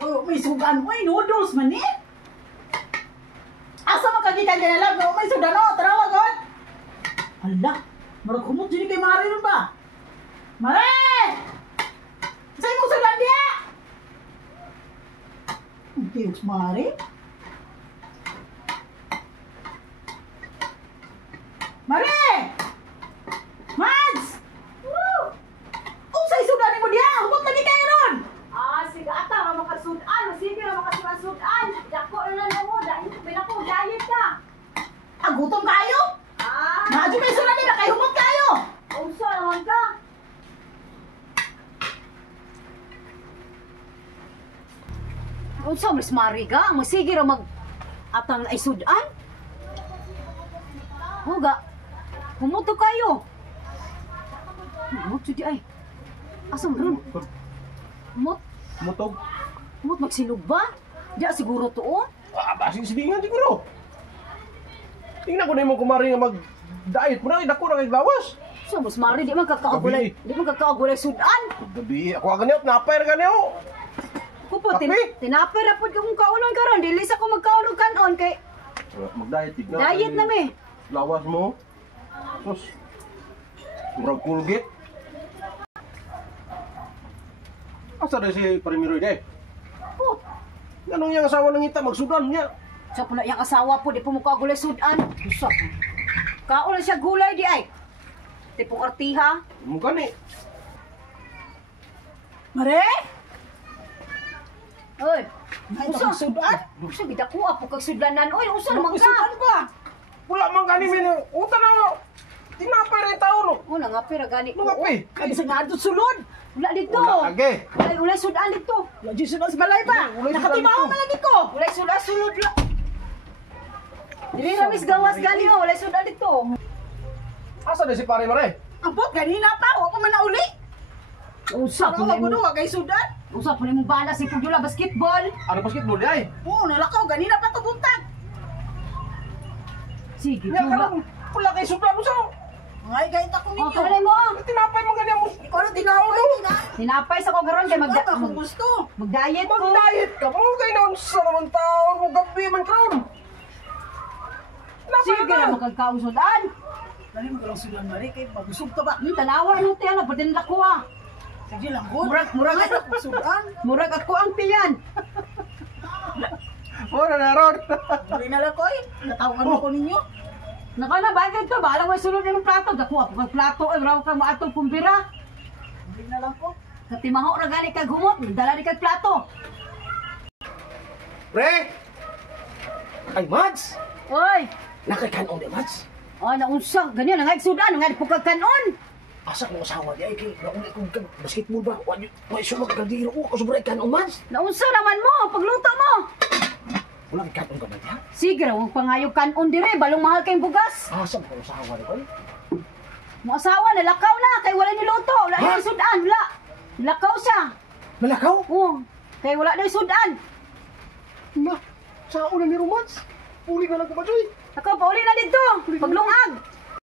Oh, may sugan. Uy, noodles man eh. Asa makagikan ka na lang? Oh, may sudan o. Tarawa, God. Hala. Marag kumot dyan kay Mare rin ba? Mare! Sa'yo mo sudan diya? Hindi, Mare. Mare! Mads! Kung sa'yo sudan mo diya, humot lagi kayo ron. Sige ata, makasudan. Sige, makasudan. Dako na lang mo. Binako, diet ka. Gutom kayo? Medyo may sudan nila, kayo humot kayo. Unsa naman ka? Unsa, Miss Mariga? Sige ra atang ay sudan? Huga. Humuto kayo. Humuto di ay. Asa mo ron? Humot? Mutog. Humot magsilog ba? Diya siguro to oh. Basing silingan siguro. Tingnan ko na yung kumari nga mag-diet. Muna ako na kay lawas. So, Miss Mari, di man kakaagulay. Di man kakaagulay sudan. Gabi, ako ganyan. Napay ka niyo. Ako po, Kape? tinapay na po kung kaunon ka ron. Dilis ako magkaunon kanon kay Mag-diet. Tignan. diet na me. Lawas mo. Sus. Murag Colgate. Asa na si Parimiroy de? Oh, Anong yung asawa ng ita? Magsudan niya. sa pula yung asawa po, di po mukha gulay sudan. Usap. Kaunon siya gulay di ay. Tipong artiha. Mukha ni. Mare? Oy, May itong sudan? Usa bida ko apo kag sudanan. Oy, usa naman ka. Sudan ba? Wala man gani min. Uta na mo. Tinapay rin tao no. Wala nga pera gani ko. Mga pe. Ay, bisa nga doon sulod. Wala dito. Wala lagi. Ulay sudan dito. Lagi sudan sa balay ba? Ulay sudan Nakatimaw dito. man lagi ko. Ulay sudan sulod la. Dili ramis gawas gani oh, ulay sudan dito. Asa na si Parimare? Ambot, ganina pa. Huwag ko man na uli. Usap Tarawa ko doon, kay sudan. Usap mo mo bala si Pugula basketball. Ano basketball di ay? Oo, nalakaw. Ganina pa ito buntag. Sige, Yan ka juga. lang. Wala kay sudan mo sa. Ngay, kahit ako Oh, ninyo. kaya mo. Tinapay mo ganyan mo. Ikaw na tinawag na. Tinapay sa ko garon kay Sudan ba kung gusto? mag-diet ko. Mag-diet ka. Mga kayo na sa naman tao. Kung gabi man karon. Sige na magkagkaon sudan. Dali mo ka lang sudan, Mari. Kaya magusog ka ba? Tanawa mo tiyan na patin ko ah. Sige lang, good. Murag Ay, ako sudan. Murag ako ang tiyan. Wala na ron. Dali na lang ko eh. Natawagan mo ko ninyo. Naka na bagay to, balang may sulod yung plato. Dako ako kag plato, ay raw ka maatong kumbira. Dali na lang ko. Katimaho ra gani kag humot, dala ni kag plato. Pre! Ay, Mads! Oy, Nakikanon di, Mads? oh naunsa, ganyan nga sudan, nga po kag kanon. Asa kong asawa di ay kay nauli kong basketball ba? Wala sumag kaldiro ko. Kasubra ikanon, Mads? Naunsa naman mo, pagluto mo. Wala ikanon ka ba niya? Sige raw, pangayog kanon dire, balong mahal kayong bugas. Asa kong asawa di ko? Mo asawa nalakaw na kay wala niluto, wala Ha? ni sudan, wala. Lakaw siya. Malakaw? Oh, kay wala na sudan. Ma, sa una ni Romans. Uli na lang ko ba, Joy? Ako pauli na dito, paglungag.